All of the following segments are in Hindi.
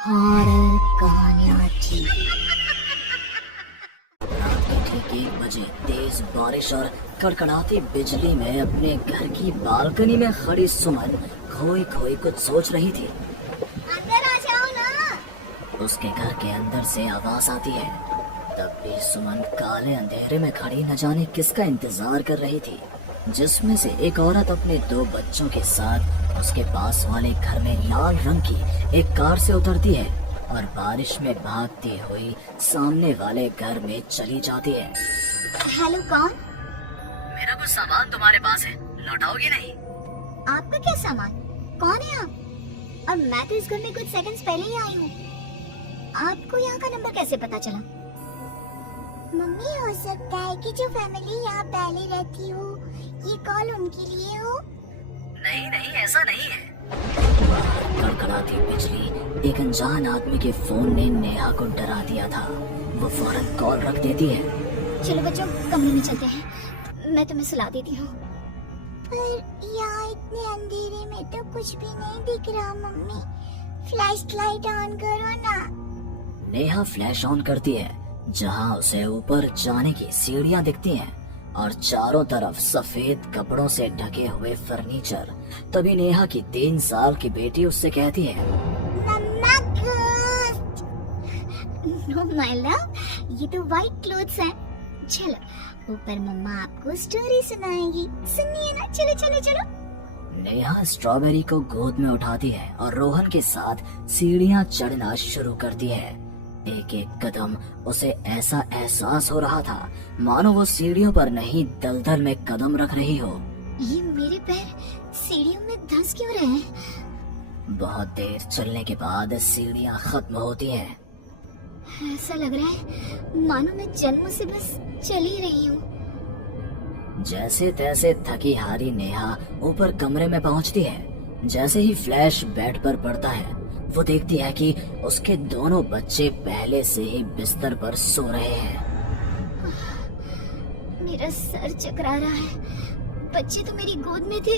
हॉरर कहानियाँ ठीक। रात के ठीक 1 बजे तेज बारिश और कड़कड़ाती बिजली में अपने घर की बालकनी में खड़ी सुमन खोई खोई कुछ सोच रही थी। अंदर आ जाओ ना। उसके घर के अंदर से आवाज आती है। तब भी सुमन काले अंधेरे में खड़ी न जाने किसका इंतजार कर रही थी, जिसमें से एक औरत अपने 2 बच्चों के साथ उसके पास वाले घर में लाल रंग की एक कार से उतरती है और बारिश में भागती हुई सामने वाले घर में चली जाती है। हेलो, कौन? मेरा कुछ सामान तुम्हारे पास है, लौटाओगे नहीं? आपका क्या सामान? कौन है आप? और मैं तो इस घर में कुछ सेकंड्स पहले ही आई हूँ। आपको यहाँ का नंबर कैसे पता चला? मम्मी, हो सकता है कि जो फैमिली यहाँ पहले रहती हो, ये कॉल उनके लिए हो। नहीं नहीं, ऐसा नहीं है। कड़कड़ाती बिजली एक अनजान आदमी के फोन ने नेहा को डरा दिया था। वो फौरन कॉल रख देती है। चलो बच्चों, कमरे में चलते हैं, मैं तुम्हें सुला देती हूँ। पर यहाँ इतने अंधेरे में तो कुछ भी नहीं दिख रहा। मम्मी, फ्लैश लाइट ऑन करो ना। नेहा फ्लैश ऑन करती है, जहाँ उसे ऊपर जाने की सीढ़ियाँ दिखती हैं और चारों तरफ सफेद कपड़ों से ढके हुए फर्नीचर। तभी नेहा की 3 साल की बेटी उससे कहती है, मम्मा घोस्ट। नो माय लव, ये तो व्हाइट क्लोथ्स हैं। चलो ऊपर, मम्मा आपको स्टोरी सुनाएगी, सुनिए ना। चलो चलो चलो। नेहा स्ट्रॉबेरी को गोद में उठाती है और रोहन के साथ सीढ़ियाँ चढ़ना शुरू करती है। एक एक कदम उसे ऐसा एहसास हो रहा था मानो वो सीढ़ियों पर नहीं दलदल में कदम रख रही हो। ये मेरे पैर सीढ़ियों में धंस क्यों रहे हैं? बहुत देर चलने के बाद सीढ़ियाँ खत्म होती हैं। ऐसा लग रहा है मानो मैं जन्म से बस चल ही रही हूँ। जैसे तैसे थकी हारी नेहा ऊपर कमरे में पहुंचती है। जैसे ही फ्लैश बेड पर पड़ता है, वो देखती है कि उसके दोनों बच्चे पहले से ही बिस्तर पर सो रहे हैं। मेरा सर चकरा रहा है। बच्चे तो मेरी गोद में थे,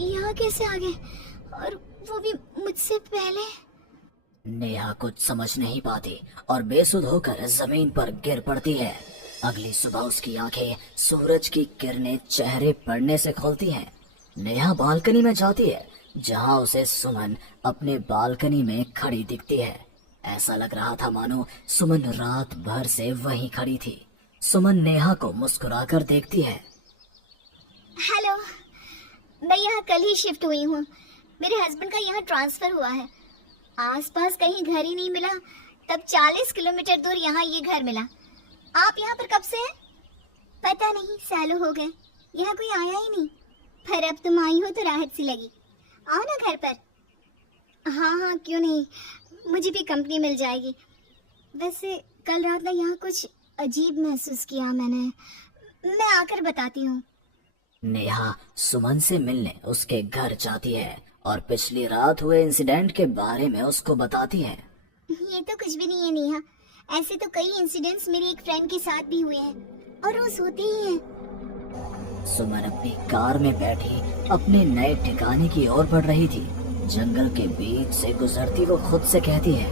यहाँ कैसे आ गए? और वो भी मुझसे पहले। नेहा कुछ समझ नहीं पाती और बेसुध होकर जमीन पर गिर पड़ती है। अगली सुबह उसकी आंखें सूरज की किरणें चेहरे पड़ने से खुलती हैं। नेहा बालकनी में जाती है, जहां उसे सुमन अपने बालकनी में खड़ी दिखती है। ऐसा लग रहा था मानो सुमन रात भर से वहीं खड़ी थी। सुमन नेहा को मुस्कुराकर देखती है। हेलो, मैं यहाँ कल ही शिफ्ट हुई हूँ। मेरे हस्बैंड का यहाँ ट्रांसफर हुआ है। आसपास कहीं घर ही नहीं मिला, तब 40 किलोमीटर दूर यहाँ ये घर मिला। आप यहाँ पर कब से हैं? पता नहीं, सालों हो गए, यहाँ कोई आया ही नहीं। पर अब तुम आई हो तो राहत सी लगी। आओ ना घर पर। हाँ हाँ, क्यों नहीं, मुझे भी कंपनी मिल जाएगी। वैसे कल रात ना यहाँ कुछ अजीब महसूस किया मैंने। मैं आकर बताती हूँ। नेहा सुमन से मिलने उसके घर जाती है और पिछली रात हुए इंसिडेंट के बारे में उसको बताती है। ये तो कुछ भी नहीं है नेहा, ऐसे तो कई इंसिडेंट्स मेरी एक फ्रेंड के साथ भी हुए हैं और रोज होते ही हैं। सुमन अपनी कार में बैठी अपने नए ठिकाने की ओर बढ़ रही थी। जंगल के बीच से गुजरती वो खुद से कहती है,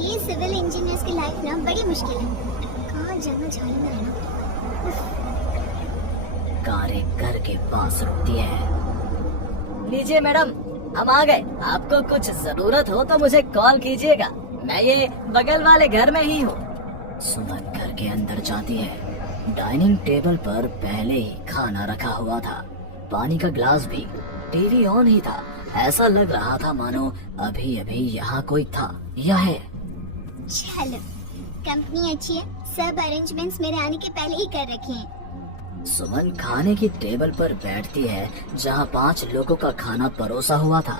ये सिविल इंजीनियर्स की लाइफ ना बड़ी मुश्किल है। कहाँ जाना झाड़ी में रहना पड़ेगा। कार एक घर के पास रुकती है। लीजिए मैडम, हम आ गए। आपको कुछ जरूरत हो तो मुझे कॉल कीजिएगा, मैं ये बगल वाले घर में ही हूँ। सुमन घर के अंदर जाती है। डाइनिंग टेबल पर पहले ही खाना रखा हुआ था, पानी का ग्लास भी, टीवी ऑन ही था। ऐसा लग रहा था मानो अभी अभी यहाँ कोई था या है। चलो, कंपनी अच्छी है, सब अरेंजमेंट्स मेरे आने के पहले ही कर रखे हैं। सुमन खाने की टेबल पर बैठती है, जहाँ 5 लोगों का खाना परोसा हुआ था।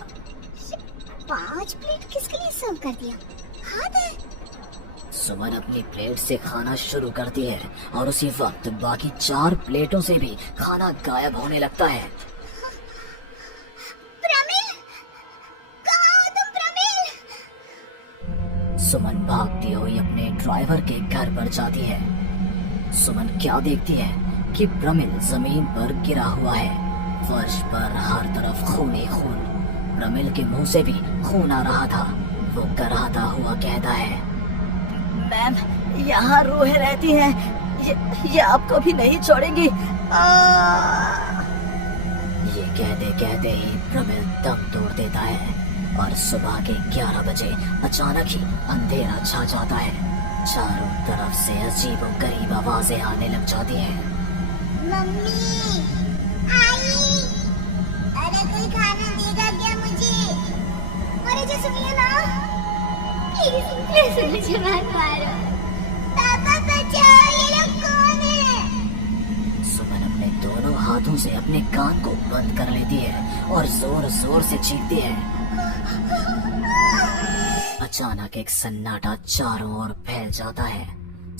5 प्लेट किसके लिए सर्व कर दिया? हाथ है। सुमन अपनी प्लेट से खाना शुरू करती है और उसी वक्त बाकी 4 प्लेटों से भी खाना गायब होने लगता है। प्रमिल, कहाँ हो तुम प्रमिल? सुमन भागती हुई अपने ड्राइवर के घर पर जाती है। सुमन क्या देखती है कि प्रमिल जमीन पर गिरा हुआ है। फर्श पर हर तरफ खून ही खून। प्रमिल के मुंह से भी खून आ रहा था। वो कराहता मैम यहाँ रूहें रहती हैं, ये आपको भी नहीं छोड़ेंगी। ये कहते ही प्रमिल दम तोड़ देता है और सुबह के 11 बजे अचानक ही अंधेरा छा जाता है। चारों तरफ से अजीबोगरीब आवाजें आने लग जाती हैं। मम्मी आई, अरे कोई खाना देगा क्या मुझे? मुझे सुनिए ना, प्लीज मुझे मत मारो। पापा बचाओ, ये लोग कौन है? सुमन अपने दोनों हाथों से अपने कान को बंद कर लेती है और जोर जोर से चीखती है। अचानक एक सन्नाटा चारों ओर फैल जाता है।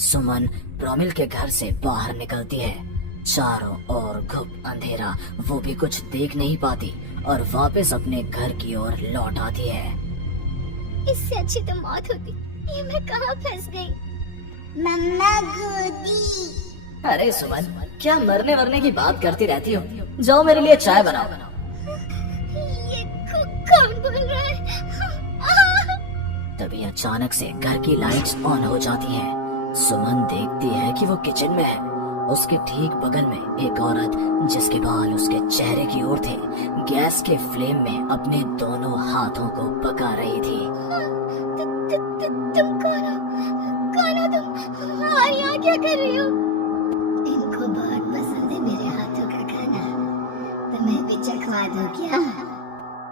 सुमन प्रमिल के घर से बाहर निकलती है। चारों ओर घुप अंधेरा, वो भी कुछ देख नहीं पाती और वापस अपने घर की ओर लौट आती है। इससे अच्छी तो मौत होती, ये मैं कहाँ फंस गई? मम्मा गोदी। अरे सुमन, क्या मरने वरने की बात करती रहती हो? जाओ मेरे लिए चाय बनाओ। ये कौन बोल रहा है? तभी अचानक से घर की लाइट्स ऑन हो जाती हैं। सुमन देखती है कि वो किचन में है। उसके ठीक बगल में एक औरत, जिसके बाल उसके चेहरे की ओर थे, गैस के फ्लेम में अपने दोनों हाथों को पका रही थी। तुम कौन हो तुम? और यहाँ क्या कर रही हो? इनको बहुत पसंद है मेरे हाथों का खाना, तो मैं भी चखवा दूं क्या?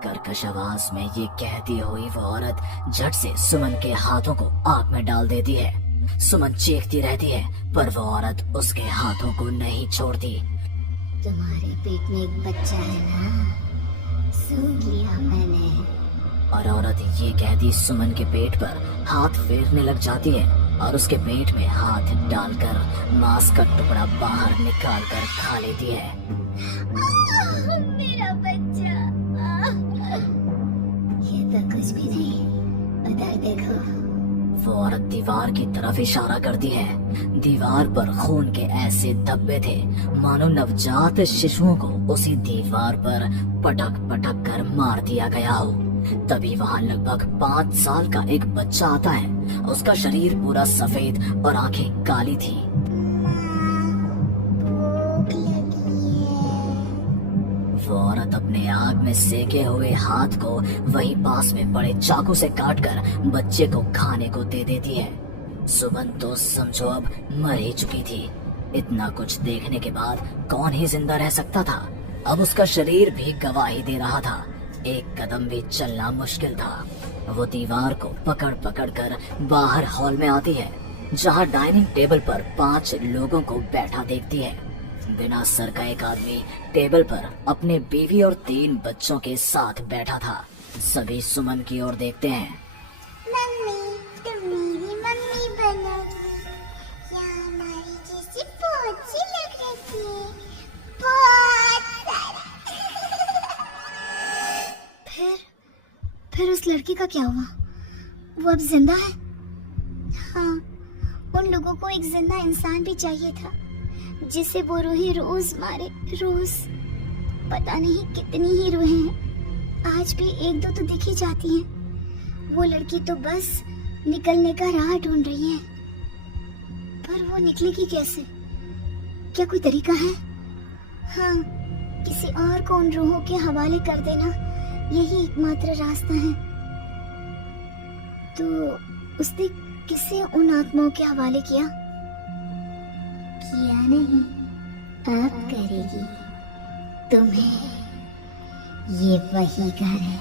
कर्कश आवाज में ये कहती हुई वो औरत झट से सुमन के हाथों को आग में डाल देती है। सुमन चीखती रहती है पर वो औरत उसके हाथों को नहीं छोड़ती। तुम्हारे पेट में एक बच्चा है ना, सुन लिया मैंने। और औरत ये कहती सुमन के पेट पर हाथ फेरने लग जाती है और उसके पेट में हाथ डालकर मांस का टुकड़ा बाहर निकाल कर खा लेती है। मेरा बच्चा। ये तो कुछ भी नहीं, उधर देखो। वो औरत दीवार की तरफ इशारा करती है। दीवार पर खून के ऐसे धब्बे थे मानो नवजात शिशुओं को उसी दीवार पर पटक पटक कर मार दिया गया हो। तभी वहाँ लगभग 5 साल का एक बच्चा आता है। उसका शरीर पूरा सफेद और आंखें काली थी। वो औरत अपने आग में सेके हुए हाथ को वही पास में पड़े चाकू से काटकर बच्चे को खाने को दे देती है। सुमन तो समझो अब मर ही चुकी थी। इतना कुछ देखने के बाद कौन ही जिंदा रह सकता था। अब उसका शरीर भी गवाही दे रहा था। एक कदम भी चलना मुश्किल था। वो दीवार को पकड़ पकड़ कर बाहर हॉल में आती है, जहाँ डाइनिंग टेबल पर 5 लोगों को बैठा देखती है। बिना सर का एक आदमी टेबल पर अपने बीवी और 3 बच्चों के साथ बैठा था। सभी सुमन की ओर देखते हैं। मम्मी, तुम मेरी मम्मी बनोगी। या हमारी जैसी पोची लग रही है, बहुत सारा। फिर उस लड़की का क्या हुआ? वो अब जिंदा है? हाँ, उन लोगों को एक जिंदा इंसान भी चाहिए था जिसे वो रूही रोज मारे, रोज। पता नहीं कितनी ही रूहें हैं, आज भी 1-2 तो दिखी जाती हैं। वो लड़की तो बस निकलने का राह ढूंढ रही है, पर वो निकलेगी कैसे? क्या कोई तरीका है? हाँ, किसी और को उन रूहों के हवाले कर देना, यही एकमात्र रास्ता है। तो उसने किसे उन आत्माओं के हवाले किया? किया नहीं, अब करेगी। तुम्हें ये वही घर है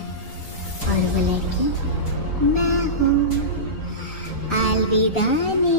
और वो लड़की मैं हूँ। अलविदा ने